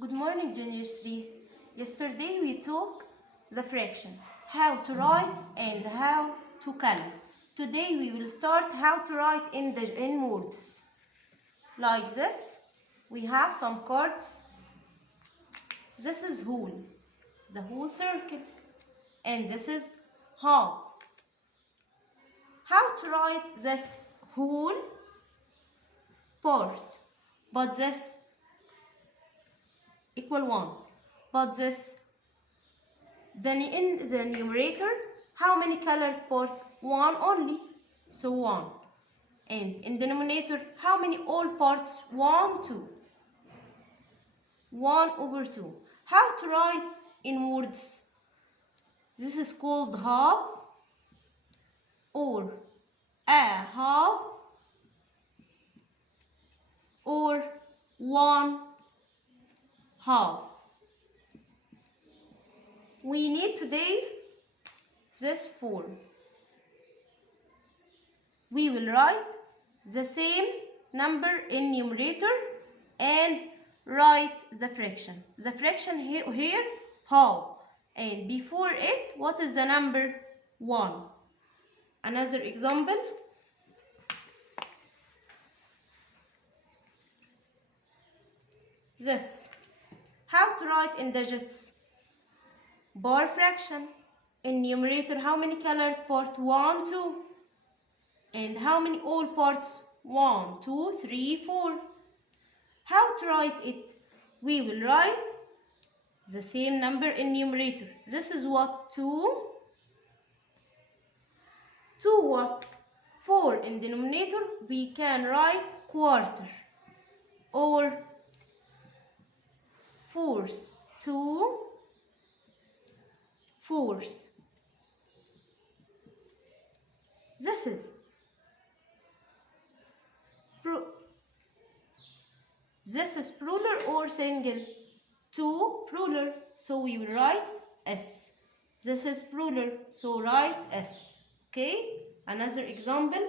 Good morning, Junior 3. Yesterday we took the fraction, how to write and how to color. Today we will start how to write in words. Like this, we have some cards. This is whole, the whole circle, and this is half. How to write this whole part, but this equal 1, but this in the numerator, how many colored part? 1 only, so 1. And in the denominator, how many all parts? 1, 2. 1 over 2. How to write in words? This is called half or a half or 1 half. We need today this form. We will write the same number in numerator and write the fraction. The fraction here half, and before it, what is the number? 1. Another example. This. How to write in digits? Bar fraction. In numerator, how many colored parts? 1, 2. And how many all parts? 1, 2, 3, 4. How to write it? We will write the same number in numerator. This is what? 2. 2 what? 4 in denominator. We can write quarter or fourth. 2 fourths. This is plural or single? 2 plural, so we will write S. This is plural, so write S. Okay, another example.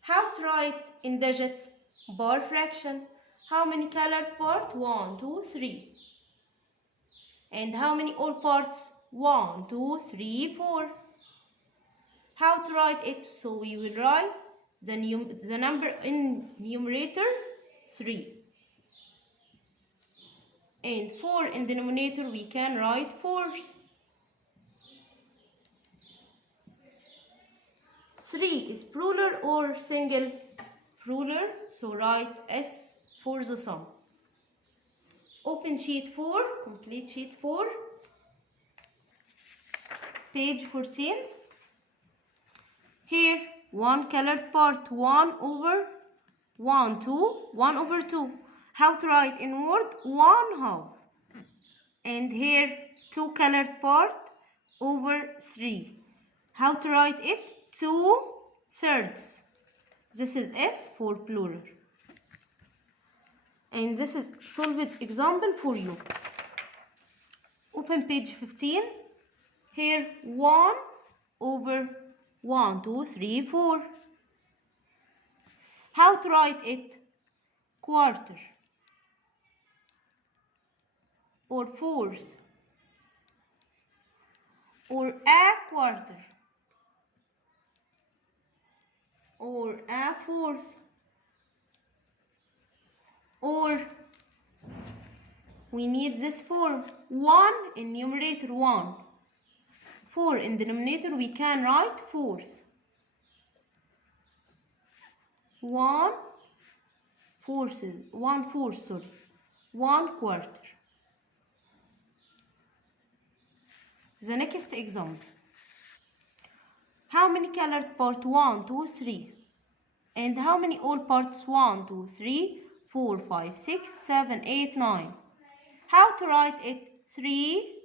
How to write in digits? Bar fraction. How many colored parts? 1, 2, 3. And how many all parts? 1, 2, 3, 4. How to write it? So we will write the number in numerator 3. And 4 in denominator, we can write fourths. 3 is plural or single? Plural, so write S for the sum. Open sheet 4, complete sheet 4, page 14. Here, 1 colored part, 1 over 1, 2, 1 over 2. How to write in word? 1 half. And here, 2 colored part over 3. How to write it? 2 thirds. This is S for plural. And this is solved example for you. Open page 15. Here 1 over 1, 2, 3, 4. How to write it? Quarter or fourth or a quarter or a fourth, or we need this form. 1 in numerator 1, 4 in denominator, we can write fourth. 1 fourth, 1 quarter. The next example. How many colored parts? 1, 2, 3. And how many all parts? 1, 2, 3, 4, 5, 6, 7, 8, 9. How to write it? 3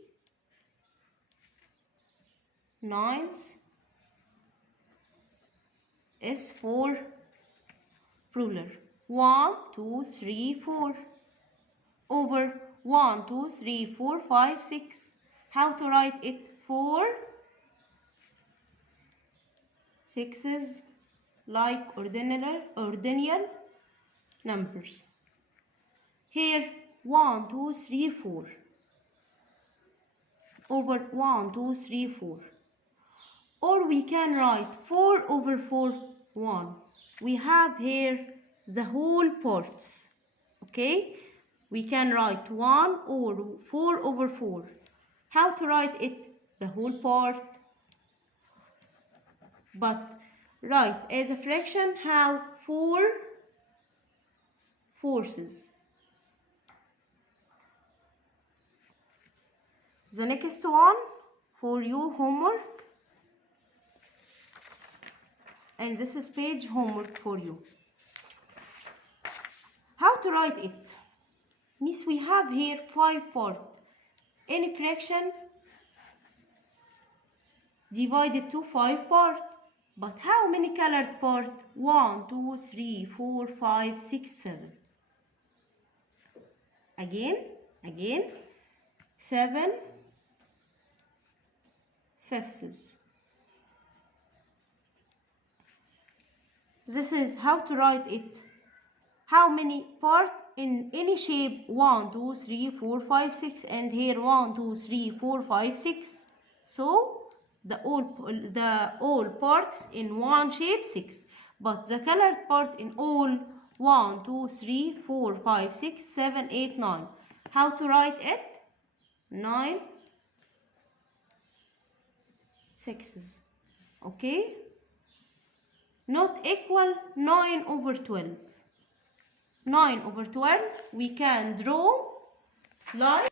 ninths is for plural. 1, 2, 3, 4 over 1, 2, 3, 4, 5, 6. How to write it? 4 sixes like ordinal numbers. Here 1, 2, 3, 4 over 1, 2, 3, 4. Or we can write 4 over 4, 1. We have here the whole parts. Okay? We can write 1 or 4 over 4. How to write it? The whole part. But write as a fraction how 4 forces. The next one for you homework. And this is page homework for you. How to write it? Miss, we have here 5 parts. Any fraction divided to 5 parts. But how many colored parts? 1, 2, 3, 4, 5, 6, 7. Again, 7 fifths. This is how to write it. How many parts in any shape? 1, 2, 3, 4, 5, 6, and here 1, 2, 3, 4, 5, 6. So the all parts in one shape 6, but the colored part in all 1, 2, 3, 4, 5, 6, 7, 8, 9. How to write it? 9 sixes. Okay? Not equal 9 over 12. 9 over 12 we can draw like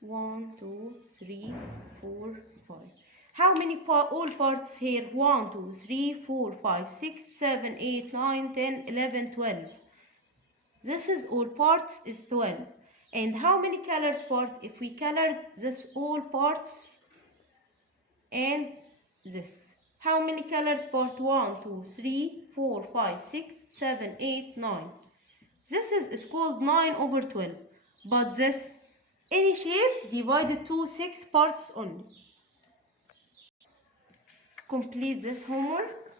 1, 2, 3, 4, 5. How many all parts here? 1, 2, 3, 4, 5, 6, 7, 8, 9, 10, 11, 12. This is all parts is 12. And how many colored parts? If we colored this all parts and this. How many colored parts? 1, 2, 3, 4, 5, 6, 7, 8, 9. This is called 9 over 12. But this, any shape divided to 6 parts only. Complete this homework.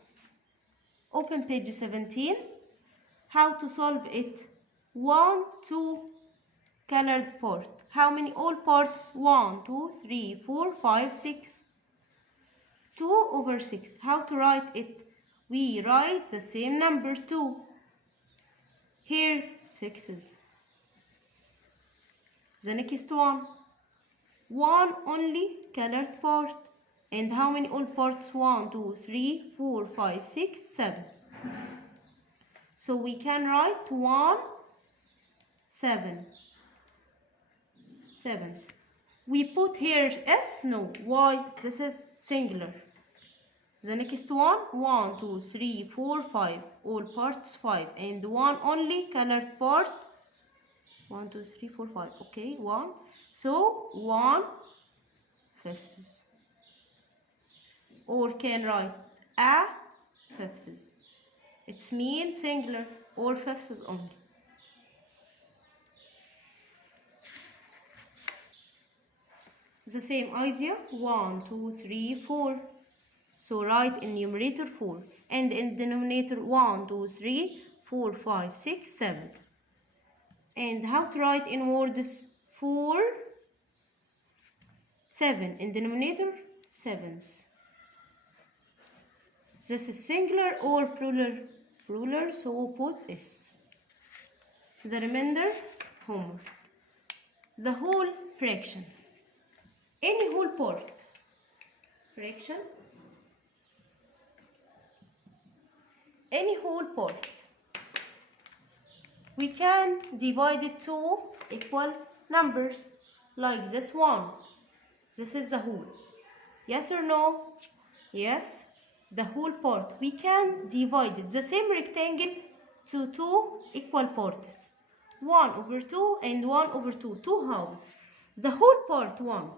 Open page 17. How to solve it? 1, 2 colored part. How many all parts? 1, 2, 3, 4, 5, 6. 2 over 6. How to write it? We write the same number 2. Here 6's. The next one. 1 only colored part. And how many all parts? 1, 2, 3, 4, 5, 6, 7. So we can write 1, 7. Sevenths. We put here S? No. Why? This is singular. The next one, 1, 2, 3, 4, 5. All parts 5. And 1 only colored part. 1, 2, 3, 4, 5. Okay, 1. So 1 fifths. Or can write a fifths. It's mean singular or fifths only. The same idea. 1, 2, 3, 4. So write in numerator 4 and in denominator 1, 2, 3, 4, 5, 6, 7. And how to write in words? 4, 7. In denominator 7s. This is singular or plural? Plural, so put S. The remainder homework. The whole fraction. Any whole part. Fraction. Any whole part. We can divide it to equal numbers like this one. This is the whole. Yes or no? Yes. The whole part. We can divide it, the same rectangle, to 2 equal parts. 1 over 2 and 1 over 2. 2 halves. The whole part 1.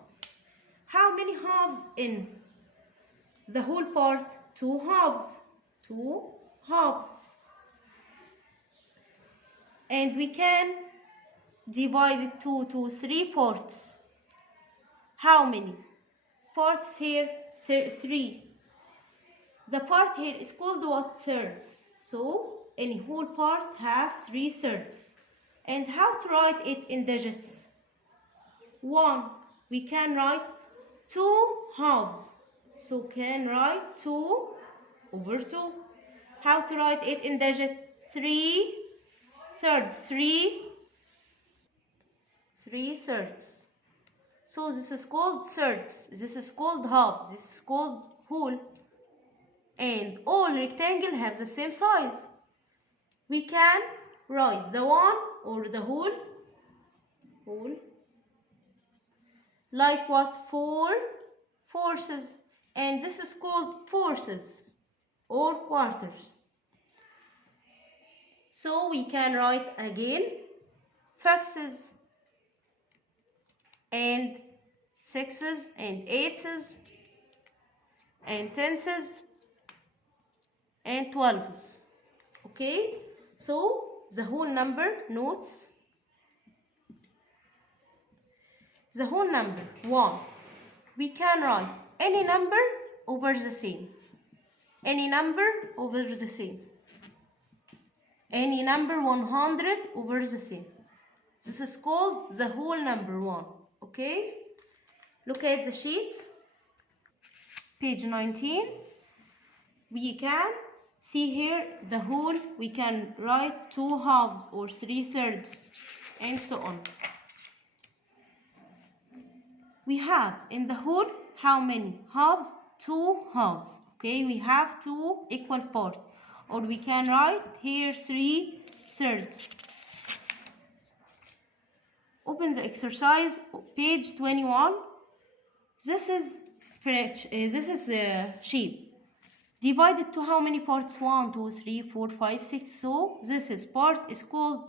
How many halves in the whole part? 2 halves. 2 halves. And we can divide it to 3 parts. How many parts here? 3. The part here is called what? Thirds. So any whole part have 3 thirds. And how to write it in digits? 1. We can write 2 halves. So can write 2 over 2. How to write it in digit? 3 thirds. 3 thirds. So this is called thirds. This is called halves. This is called whole. And all rectangle have the same size. We can write the one or the whole like what? 4 fourths. And this is called fourths or quarters. So we can write again fifths and sixths and eighths and tenths and 12s. Okay, so the whole number notes. The whole number 1. We can write any number over the same. Any number over the same. Any number 100 over the same. This is called the whole number 1. Okay, look at the sheet. Page 19. We can see here the whole. We can write 2 halves or 3 thirds and so on. We have in the whole how many halves? 2 halves. Okay, we have 2 equal parts. Or we can write here 3 thirds. Open the exercise, page 21. This is the shape. Divided to how many parts? 1, 2, 3, 4, 5, 6. So this is part is called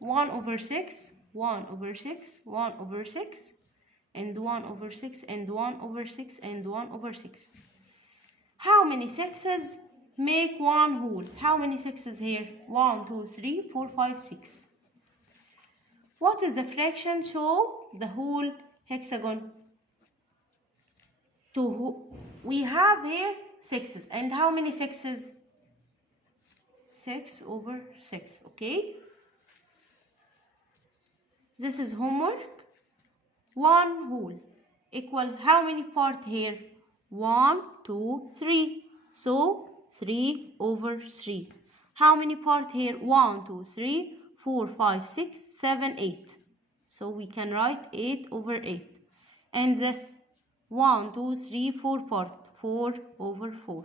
1 over 6, 1 over 6, 1 over 6, and 1 over 6, and 1 over 6, and 1 over 6. How many sixes make one whole? How many sixes here? 1, 2, 3, 4, 5, 6. What is the fraction show the whole hexagon? We have here sixes. And how many sixes? 6 over 6. Okay. This is homework. 1 whole equal how many parts here? 1, 2, 3. So 3 over 3. How many parts here? 1, 2, 3, 4, 5, 6, 7, 8. So we can write 8 over 8. And this 1, 2, 3, 4 part. 4 over 4.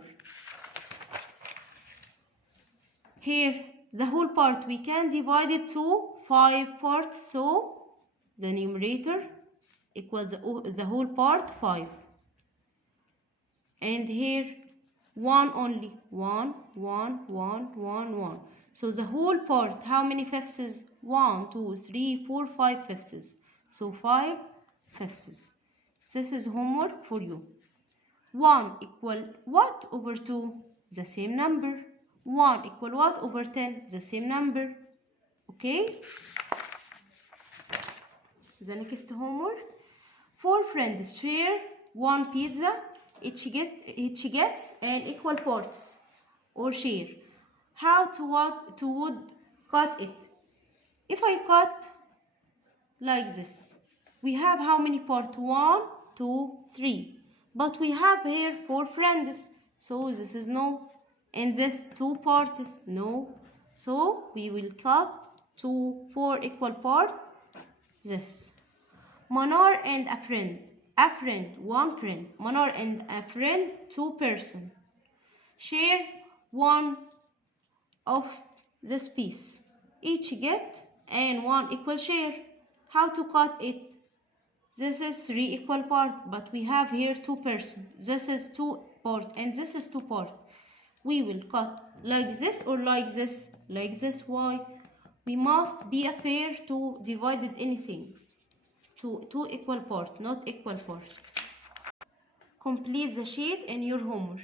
Here the whole part we can divide it to 5 parts. So the numerator equals the whole part 5. And here 1 only. 1, 1, 1, 1, 1. So the whole part, how many fifths? 1, 2, 3, 4, 5 fifths. So 5 fifths. This is homework for you. 1 equal what over 2? The same number. 1 equal what over 10? The same number. Okay? The next homework. 4 friends share 1 pizza. Each gets an equal parts or share. How to would cut it? If I cut like this, we have how many parts? 1, 2, 3. But we have here 4 friends, so this is no. And this 2 parts, no. So we will cut 4 equal parts. This. Manar and a friend. A friend, 1 friend. Manar and a friend, 2 persons. Share 1 of this piece. Each get and 1 equal share. How to cut it? This is 3 equal parts, but we have here 2 persons. This is 2 parts and this is 2 parts. We will cut like this or like this. Like this. Why? We must be a pair to divide anything. To 2 equal parts, not equal parts. Complete the sheet in your homework.